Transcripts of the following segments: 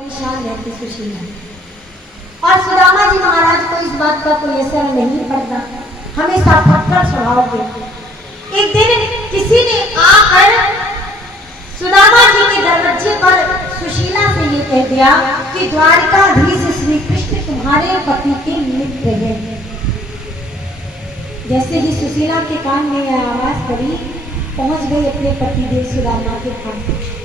परेशान रहती सुशीला। और सुदामा जी महाराज को इस बात का कोई असर नहीं पड़ता, हमेशा फटकर स्वभाव के। एक दिन किसी ने आकर सुदामा जी के दरवाजे पर सुशीला से ये कह दिया कि द्वारिकाधीश श्री कृष्ण तुम्हारे पति के मित्र हैं। जैसे ही सुशीला के कान में यह आवाज पड़ी, पहुंच गई अपने पतिदेव सुदामा के पास।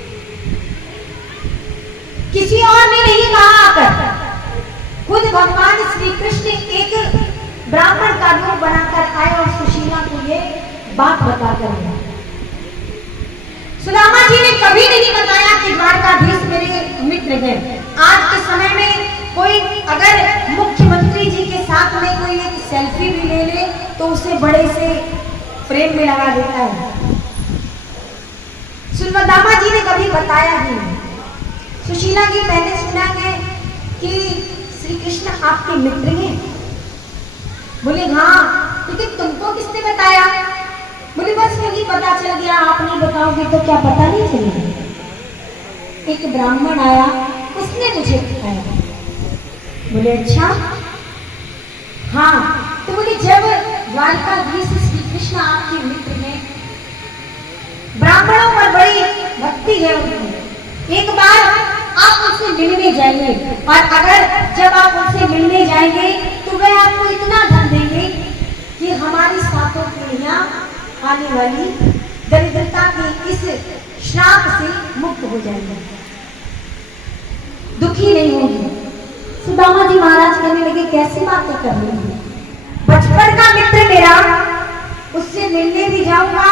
किसी और ने नहीं कहा आकर, खुद भगवान श्री कृष्ण एक ब्राह्मण का रूप बनाकर आए और सुशीला को ये बात बताकर गए। सुदामा जी ने कभी नहीं बताया कि द्वारकाधीश मेरे मित्र हैं। आज के समय में कोई अगर मुख्यमंत्री जी के साथ में कोई एक सेल्फी भी ले ले तो उसे बड़े से फ्रेम में लगा देता है। सुदामा जी ने कभी बताया ही नहीं। सुशीला जी, मैंने सुना है कि श्री कृष्ण आपके मित्र हैं। बोले हाँ, लेकिन तुमको किसने बताया? बोले बस यही पता चल गया, आप नहीं बताओगे तो क्या पता नहीं चलेगा। एक ब्राह्मण आया, उसने मुझे बताया। बोले अच्छा, हाँ। तो बोले जब द्वारकाधीश श्री कृष्ण आपके मित्र हैं, ब्राह्मणों पर बड़ी भक्ति है उनकी, एक बार आप उनसे मिलने जाइए, और अगर जब आप उनसे मिलने जाएंगे तो वे आपको इतना धन देंगे कि हमारी सातों पीढ़ियां आने वाली दरिद्रता के इस श्राप से मुक्त हो जाएंगे, दुखी नहीं होंगे। सुदामा जी महाराज कहने लगे कैसी बातें कर रही हैं? बचपन का मित्र मेरा, उससे मिलने भी जाऊंगा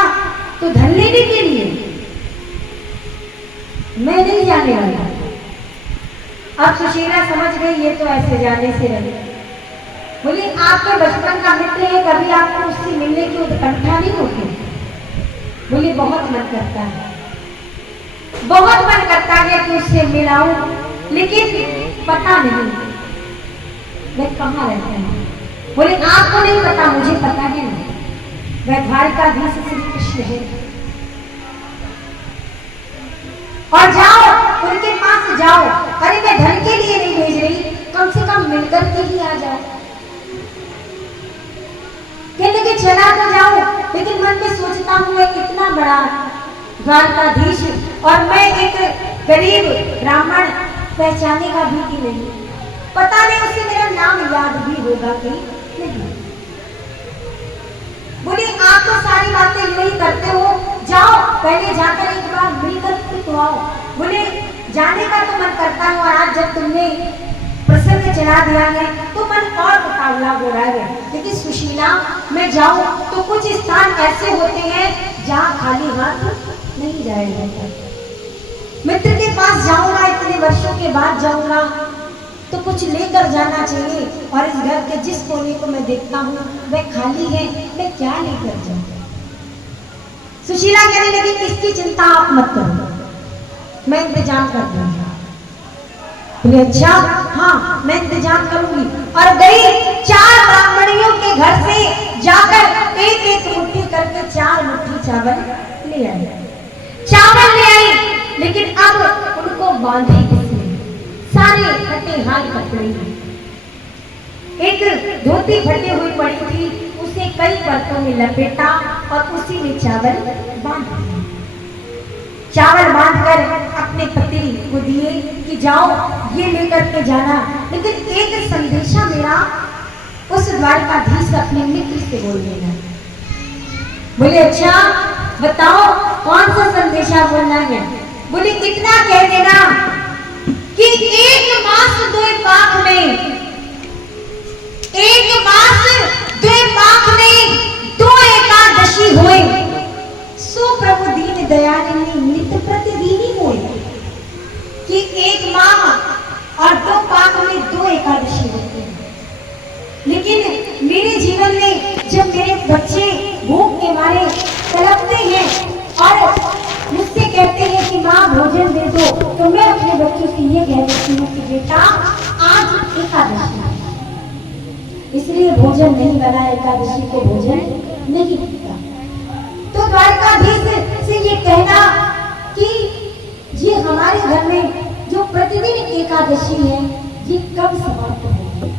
तो धन लेने के लिए? मैं नहीं जाने वाला। अब सुशीला समझ गई ये तो ऐसे जाने से रही। बोली आपके बचपन का मित्र है, कभी आपको उससे मिलने की उत्कंठा नहीं होती? बोली बहुत मन करता है, बहुत मन करता है कि उससे मिलाऊं, लेकिन पता नहीं वे कहाँ रहते हैं। बोले आपको नहीं पता, मुझे पता है ना, वह द्वारकाधीश श्री कृष्ण है। और जाओ, उनके पास जाओ। अरे मैं धन के लिए नहीं भेज रही, कम से कम मिलकर के ही आ जाओ। कहने के चला तो जाओ, लेकिन मन में सोचता हूँ इतना बड़ा द्वारकाधीश और मैं एक गरीब ब्राह्मण, पहचानेगा भी कि नहीं? पता नहीं उसे मेरा नाम याद भी होगा कि नहीं। बोली आप तो सारी बातें यही करते हो, जाओ पहले जाकर एक बार मिलकर तो आओ। बोले जाने का तो मन करता है, और आज जब तुमने प्रसंग चला दिया है तो मन और उतावला हो रहा है। लेकिन सुशीला, मैं जाऊं तो कुछ स्थान ऐसे होते हैं जहाँ खाली हाथ नहीं जाएगा। मित्र के पास जाऊंगा, इतने वर्षों के बाद जाऊंगा तो कुछ लेकर जाना चाहिए, और इस घर के जिस कोने को मैं देखता हूँ वह खाली है, मैं क्या लेकर जाऊँ? सुशीला कहने लगी इसकी चिंता आप मत करो, मैं इंतजाम कर दूंगा। बोले अच्छा, हाँ मैं इंतजाम करूंगी। और गई 4 ब्राह्मणियों के घर से जाकर एक एक मुट्ठी करके 4 मुट्ठी चावल ले आई। चावल ले आई, लेकिन अब उनको बांधे किसने? सारे फटे हाल कपड़े, एक धोती फटी हुई पड़ी थी, उसे कई बर्तनों में लपेटा और उसी में चावल बांध दिए। चावल बांधकर अपने पति को दिए कि जाओ ये लेकर के जाना, लेकिन एक संदेशा मेरा उस द्वारकाधीश अपने मित्र से बोल देना। बोले अच्छा बताओ कौन सा संदेशा बोलना है? बोले इतना कह देना कि 1 मास 2 पाख में, 1 मास 2 पाख में 2 एकादशी हुए, सो प्रभु दीन दयाल नित्य प्रतिदिन हुए। कि 1 माह और 2 पाख में 2 एकादशी होते हैं। लेकिन मेरे जीवन में जब मेरे बच्चे भूख के मारे तड़पते हैं और मुझसे कहते हैं कि माँ भोजन दे दो, तो मैं अपने बच्चों से ये कह देती हूँ कि बेटा आज एकादशी है, इसलिए भोजन नहीं बना, एकादशी को भोजन नहीं होता। तो द्वारकाधीश से ये कहना कि ये हमारे घर में जो प्रतिदिन एकादशी है ये कब समाप्त होगी?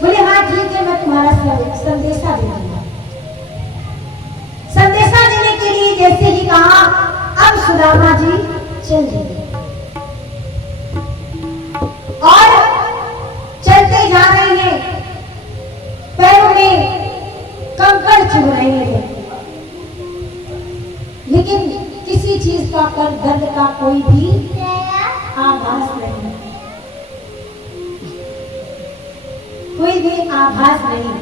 बोले हाँ ठीक है, मैं तुम्हारा संदेशा दे दूंगा। संदेशा देने के लिए जैसे ही कहा, अब सुदामा जी चल दिए और चलते जा रहे हैं, पैरों में कंकड़ चुभ रहे हैं, लेकिन किसी चीज का पर दर्द का कोई भी आभास नहीं, कोई भी आभास नहीं।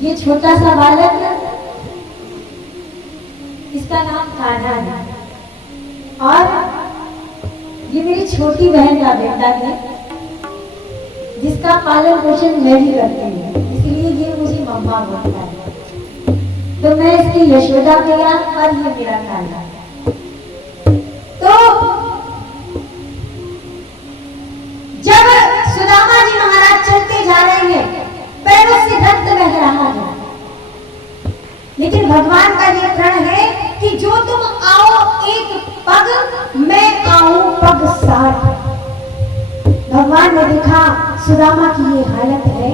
ये छोटा सा बालक, इसका नाम कान्हा है और ये मेरी छोटी बहन का बेटा है जिसका पालन पोषण मैं ही करती हूँ, इसलिए ये मुझे मम्मा बोलता है। तो मैं इसकी यशोदा किया और ये मेरा कान्हा। तो जब सुदामा जी महाराज चलते जा रहे हैं, पैरों से रक्त बह रहा है, लेकिन भगवान का ये प्रण है कि जो तुम आओ एक पग, मैं आऊं पग 60। भगवान ने देखा सुदामा की ये हालत है।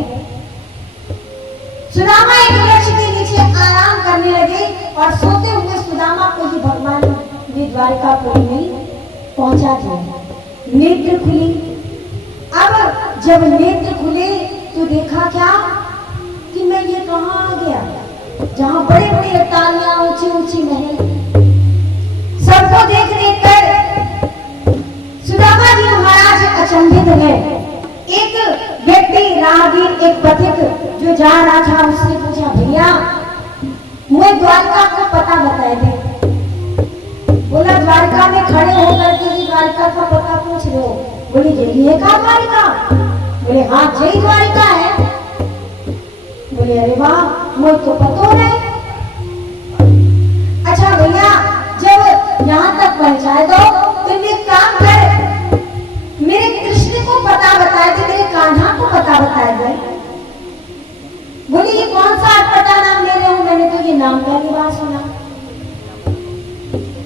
सुदामा एक वृक्ष के नीचे आराम करने लगे और सोते हुए सुदामा को ही भगवान ने द्वारिकापुरी में पहुंचा दिया। नेत्र खुली। अब जब नेत्र खुले तो देखा क्या कि मैं ये कहां आ गया, जहां बड़े बड़े अट्टालियां, ऊंची ऊंची महल, सबको देख देख कर सुदामा जी महाराज अचंभित है। एक व्यक्ति, राहगीर, एक पथिक जो जा रहा था, उससे पूछा, भैया मुझे द्वारका का पता बताए दे। बोला द्वारका में खड़े होकर के ही द्वारका का पता पूछ रहे हो? बोले यही है का द्वारका? बोले हाँ यही द्वारका है। बोले अरे वाह, मुझे तो पता नहीं। अच्छा भैया, जब यहाँ तक पहुंचाए दो तो एक काम कर, मेरे कृष्ण को पता बताए दे, मेरे कान्हा को पता बताए दे। बोले ये कौन सा अटपटा नाम ले रहे हो? मैंने तो ये नाम पहली बार सुना,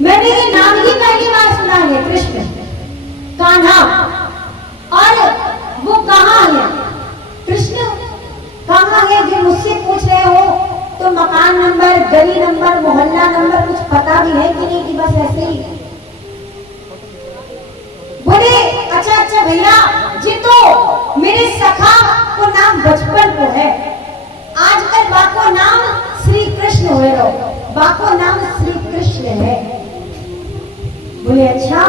मैंने ये नाम ही पहली बार सुना है, कृष्ण, कान्हा। और वो कहाँ है? कृष्ण कहाँ है जो मुझसे पूछ रहे हो? तो मकान नंबर, गली नंबर, मोहल्ला नंबर कुछ पता भी है कि नहीं कि बस ऐसे ही? बोले अच्छा भैया, जी तो मेरे सखा को नाम बचपन को है, आजकल बाको नाम श्री कृष्ण हो रहा, बाको नाम श्री कृष्ण है। बोले अच्छा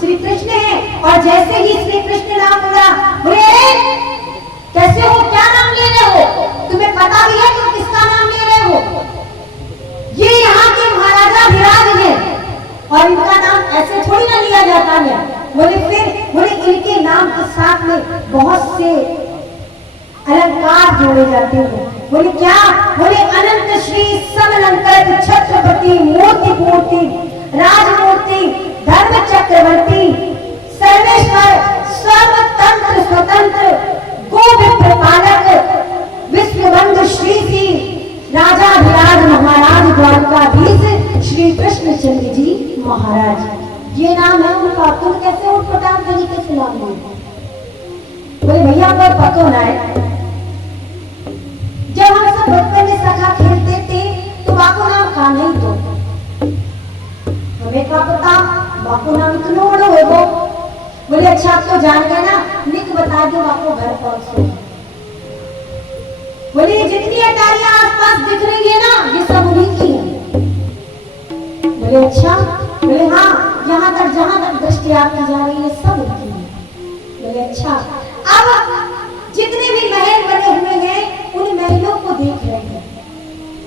श्री कृष्ण है। और जैसे ही श्री कृष्ण नाम बोला, बोले कैसे हो, क्या नाम ले रहे हो? तुम्हें पता भी है तुम किसका नाम ले रहे हो? ये यहाँ के महाराजा विराज है और इनका नाम ऐसे थोड़ी ना लिया जाता है। बोले फिर, बोले इनके नाम के साथ में बहुत से अलंकार जोड़े जाते हैं। बोले क्या? बोले अनंत श्री समलंकृत छत्रपति मूर्ति मूर्ति राजमूर्ति धर्म चक्रवर्ती सर्वेश्वर सर्वतंत्र स्वतंत्र गोविंद पालक विश्वबंधु श्री श्री राजाधिराज महाराज द्वारकाधीश श्री कृष्णचंद्र जी महाराज, ये नाम है उनका। तुम कैसे उठपटांग तरीके से नाम लो? बोले भैया को पतो ना है, जब हम सब बचपन में सखा खेलते थे तो बाको नाम कान्हा ही तो, हमें क्या पता बाको नाम इतना बड़ा होगा। बोले अच्छा आप तो जान गए ना, लिख बता दो आपको घर कौन से। बोले जितनी अटारियां आसपास दिख रही है ना, ये सब उन्हीं की है। बोले अच्छा? बोले हाँ, यहाँ तक जहाँ तक दृष्टि आपकी जा रही है सब उनकी है। बोले अच्छा, अब जितने भी महल बने हुए हैं उन महलों को देख रहे हैं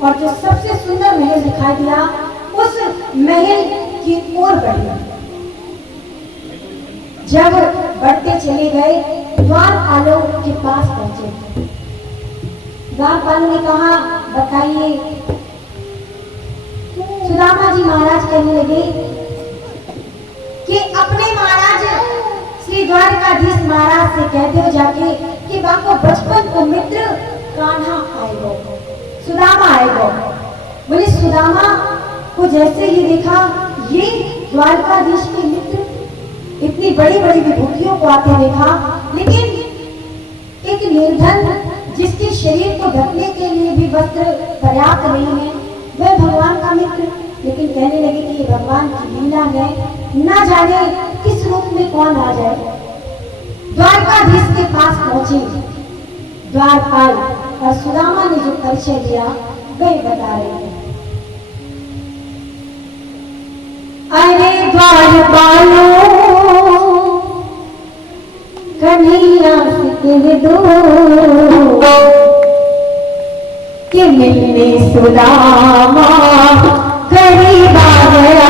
और जो सबसे सुंदर महल दिखाई दिया उस महल की ओर बढ़े। जब बढ़ते चले गए, द्वारपालों के पास पहुंचे। द्वारपालों ने कहा बताइए। सुदामा जी महाराज कहने लगे कि अपने महाराज श्री द्वारकाधीश महाराज से कह दो जाके कि बाको बचपन को मित्र कान्हा आएगा, सुदामा आएगा। बोले सुदामा को जैसे ही देखा, ये द्वारकाधीश के मित्र इतनी बड़ी बड़ी विभूतियों को आते देखा, लेकिन एक निर्धन जिसके शरीर को ढकने के लिए भी वस्त्र पर्याप्त नहीं है, वह भगवान का मित्र। लेकिन कहने लगे कि ये भगवान की लीला है, ना जाने किस रूप में कौन आ जाए। द्वारकाधीश के पास पहुंचे द्वारपाल, और सुदामा ने जो परिचय दिया वह बता रहे हैं। अरे द्वारपालो कन्हैया से कह दो कि मिलने सुदामा करीब आ गया।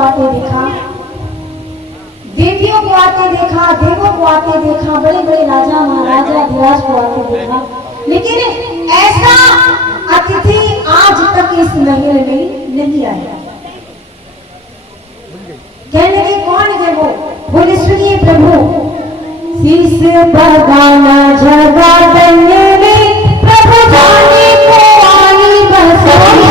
आते देखा, देवियों को आते देखा, देवों को आते देखा, बड़े बड़े राजा महाराजा धीराज को आते देखा, लेकिन ऐसा अतिथि आज तक इस महल में नहीं आया। कहने लगे कौन है वो? बोले सुनिए प्रभु, शीश बगाना जगाधन में प्रभु जाने को आई बसोई।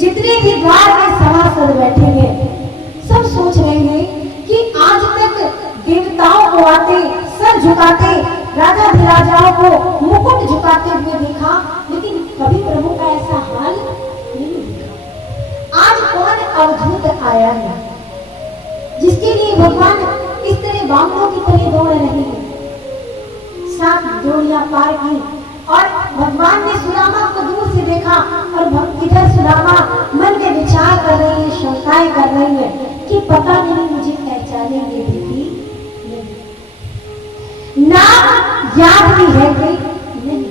जितने भी द्वार में सभासद बैठेंगे सब सोच रहे हैं कि आज तक देवताओं को आते सर झुकाते, राजा धीराजाओं को मुकुट झुकाते हुए देखा, लेकिन कभी प्रभु का ऐसा हाल नहीं देखा। आज कौन अवधूत आया है जिसके लिए भगवान इस तरह बांगों की तरह दौड़ रहे हैं? 7 जोड़ियां पार की और भगवान ने सुदामा को दूर से देखा और इधर सुदामा मन में विचार कर रही है, शंकाएं कर रही है कि पता नहीं मुझे पहचानेंगे भी नाम याद भी है कि नहीं,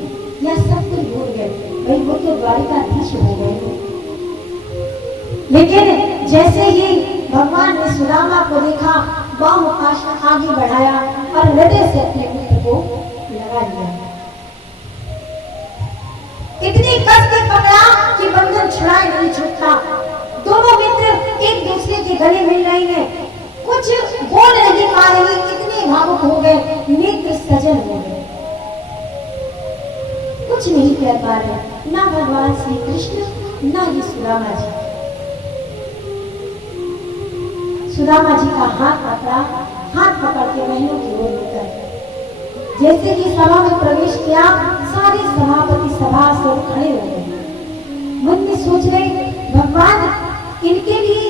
या सब कुछ भूल गए। भाई वो तो द्वारिकाधीश हो गए। लेकिन जैसे ही भगवान ने सुदामा को देखा, बाहु आगे बढ़ाया और हृदय से अपने पुत्र को लगा लिया। इतनी कस के पकड़ा कि बंधन छुड़ाए नहीं छूटता। दोनों मित्र एक दूसरे के गले मिल रहे हैं, कुछ बोल नहीं पा रहे, इतने भावुक हो गए, नेत्र सजल हो गए, कुछ नहीं कह पा रहे, ना भगवान श्री कृष्ण ना ही सुदामा जी। सुदामा जी का हाथ पकड़ा, हाथ पकड़ के महलों की ओर लेकर जैसे कि सभा में प्रवेश किया, सारे सभापति सभा से खड़े हो गए। मन में सोच रहे भगवान इनके लिए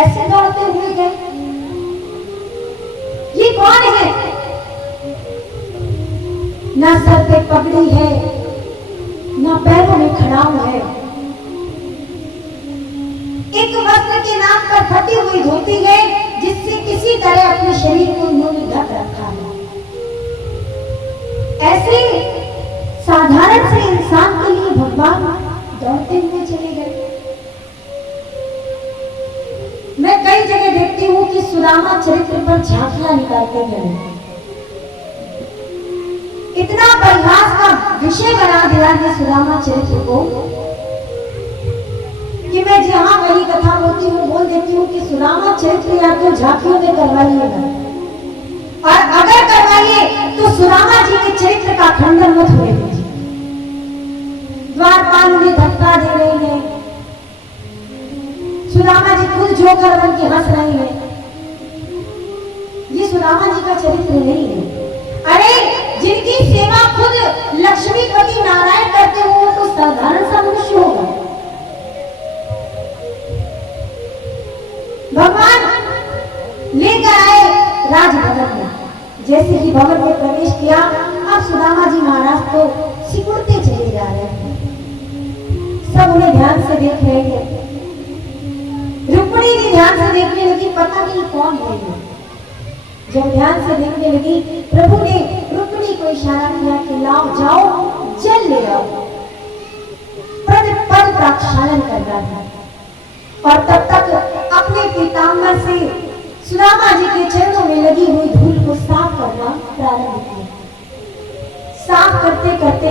ऐसे दौड़ते हुए गए, ये कौन है? ना सर पे पगड़ी है, ना पैरों में खड़ाऊ है, एक वस्त्र के नाम पर फटी हुई धोती है जिससे किसी तरह अपने शरीर को उन्होंने ढक रखा है। ऐसे साधारण से इंसान के लिए भगवान दौड़ते हुए चले गए। मैं कई जगह देखती हूँ कि सुदामा चरित्र पर झांकियां निकालते हैं। इतना परिहास का विषय बना दिया है सुदामा चरित्र को कि मैं जहां वही कथा बोलती हूँ बोल देती हूँ कि सुदामा चरित्र या तो झांकियों में करवाइएगा, और अगर करवाइए तो सुदामा जी के चरित्र का खंडन मत होने दीजिए। द्वारपाल उन्हें धक्का दे रहे हैं, सुदामा जी खुद जोकर बन के हंस रहे हैं, ये सुदामा जी का चरित्र नहीं है। अरे जिनकी सेवा खुद लक्ष्मीपति नारायण करते हो तो साधारण सा मनुष्य होगा। भगवान लेकर आए राजभवन में, जैसे ही भवन में प्रवेश किया, अब सुदामा जी महाराज तो सिकुड़ते चले जा रहे हैं। सब उन्हें ध्यान से देख रहे हैं। रुक्मिणी भी ध्यान से देखने लगी, पता नहीं कौन है ये। जब ध्यान से देखने लगी, प्रभु ने रुक्मिणी को इशारा किया कि लाओ, जाओ जल ले आओ। पद पद प्रक्षालन करना था और तब तक अपने पीताम्बर से सुदामा जी के चरणों में लगी हुई धूल को साफ करना प्रारंभ किया। साफ करते करते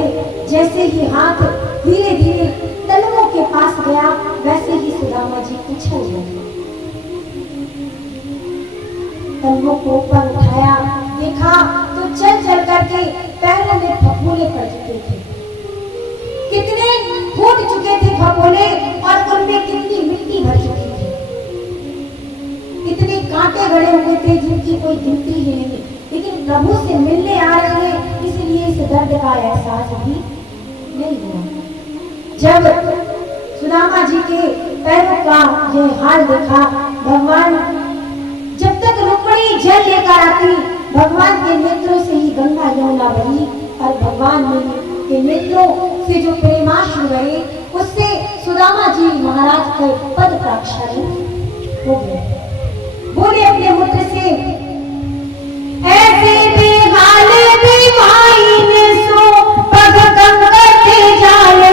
जैसे ही हाथ धीरे धीरे तलवों के पास गया, वैसे ही सुदामा जी उछल गए। तलवों को ऊपर उठाया, देखा तो चल चल करके पैरों में फफूले पड़ चुके थे। कितने फूट चुके थे फफूले और उनमें कितनी मिट्टी भर चुकी थी। इतने कांटे गड़े हुए थे जिनकी कोई गिनती ही नहीं। लेकिन प्रभु से मिलने आ रहे हैं, इसलिए इस दर्द का एहसास भी नहीं हुआ। जब सुदामा जी के पैरों का यह हाल देखा, भगवान जब तक रुक्मिणी जल लेकर आती, भगवान के नेत्रों से ही गंगा यमुना बही और भगवान के नेत्रों से जो प्रेमाश्रु गए, उससे सुदामा जी महाराज के पद प्रक्षालन हो गए। बोले अपने पुत्र से, ऐसे बेहाले बेमाई ने सो पग गंगते जाले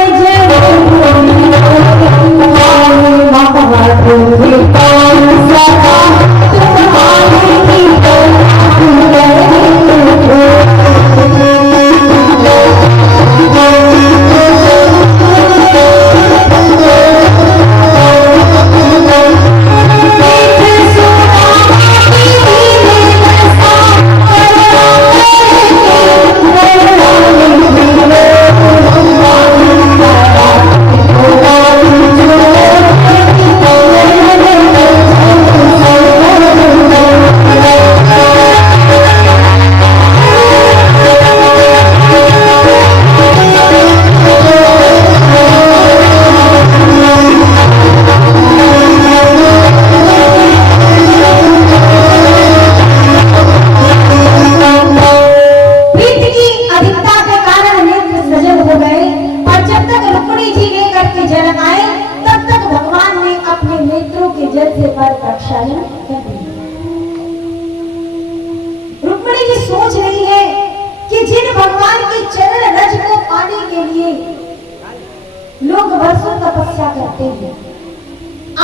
लोग वर्षों तपस्या करते हैं।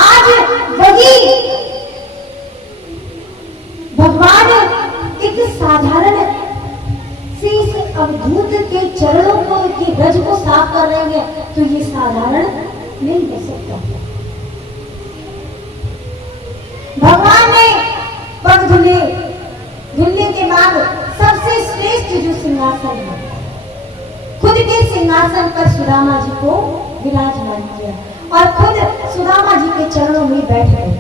आज वही भगवान एक साधारण से इस अवधूत के चरणों को के रज को साफ कर रहे हैं, तो ये साधारण नहीं हो सकता। भगवान ने पग धुले, धुलने के बाद सबसे श्रेष्ठ जो सिंहासन है, खुद के सिंहासन पर सुदामा जी को विराजमान किया और खुद सुदामा जी के चरणों में बैठ गए।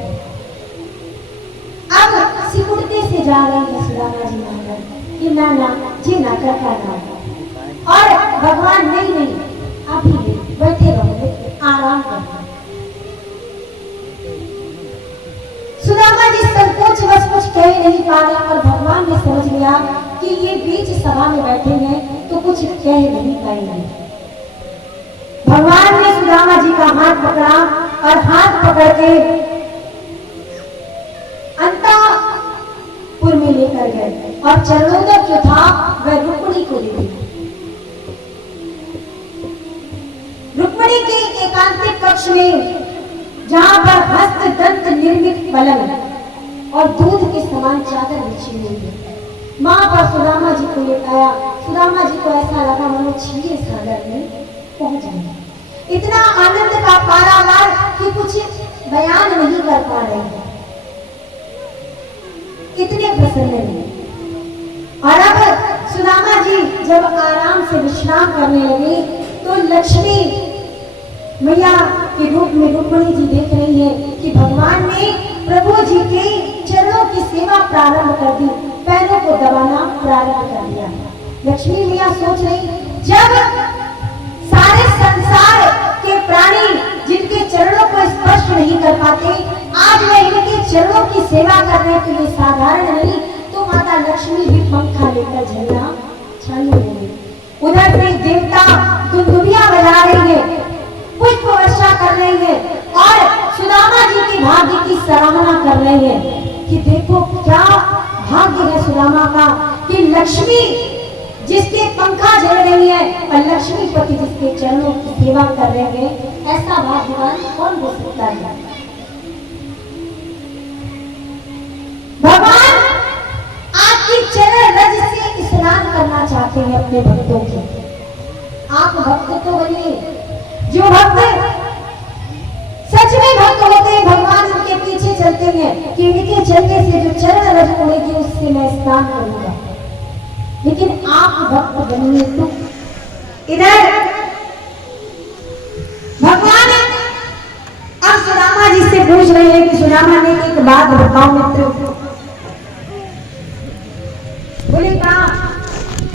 अब सिकुड़ते से जा रहे हैं सुदामा जी महाराज कि ना जी ना करना, और भगवान नहीं अभी नहीं, बैठे रहो, आराम करो। सुदामा जी संकोच बस कुछ कह नहीं पा रहे और भगवान ने समझ लिया कि ये बीच सभा में बैठे हैं तो कुछ कह नहीं पाएंगे। भगवान ने सुदामा जी का हाथ पकड़ा और हाथ पकड़ के अंतःपुर में लेकर गए और चरणोदक जो था वह रुक्मिणी को ले दिया। रुक्मिणी के एकांतिक कक्ष में, जहां पर हस्त दंत निर्मित पलंग और दूध के समान चादर बिछी हुई है, मां पर सुदामा जी को लेटाया। सुदामा जी को ऐसा लगा मानो छीले सागर में पहुंच गए। इतना आनंद का पारावार कि कुछ बयान नहीं कर पा रहे हैं, इतने प्रसन्न हैं। और अब सुदामा जी जब आराम से विश्राम करने लगे तो लक्ष्मी मैया के रूप में रुक्मिणी जी देख रही है कि भगवान ने प्रभु जी के चरणों की सेवा प्रारंभ कर दी, पैरों को दबाना प्रारंभ कर दिया। लक्ष्मी मैया सोच रही, जब सारे संसार के प्राणी जिनके चरणों को स्पर्श नहीं कर पाते, आज मैं इनके चरणों की सेवा कर रहे तो ये साधारण नहीं, तो माता लक्ष्मी भी पंखा लेकर झलना चालू हो गई। उधर से देवता दुंदुभिया बजा रही है, पुष्प लक्ष्मी जिसके पंखा झड़ रही है और लक्ष्मीपति जिसके चरणों की सेवा कर रहे हैं, ऐसा भाग्यवान कौन हो सकता है? भगवान आपकी चरण रज से स्नान करना चाहते हैं अपने भक्तों के। आप भक्त तो बनिए। जो भक्त सच में भक्त होते हैं, भगवान उनके पीछे चलते हैं कि इनके चलने से जो चरण रज उड़ेगी उससे मैं स्नान करूंगा। लेकिन आप भक्त बनिए तो इधर भगवान अब सुदामा जी से पूछ रहे हैं कि सुदामा ने एक बात बताओ मित्र। बोले कहा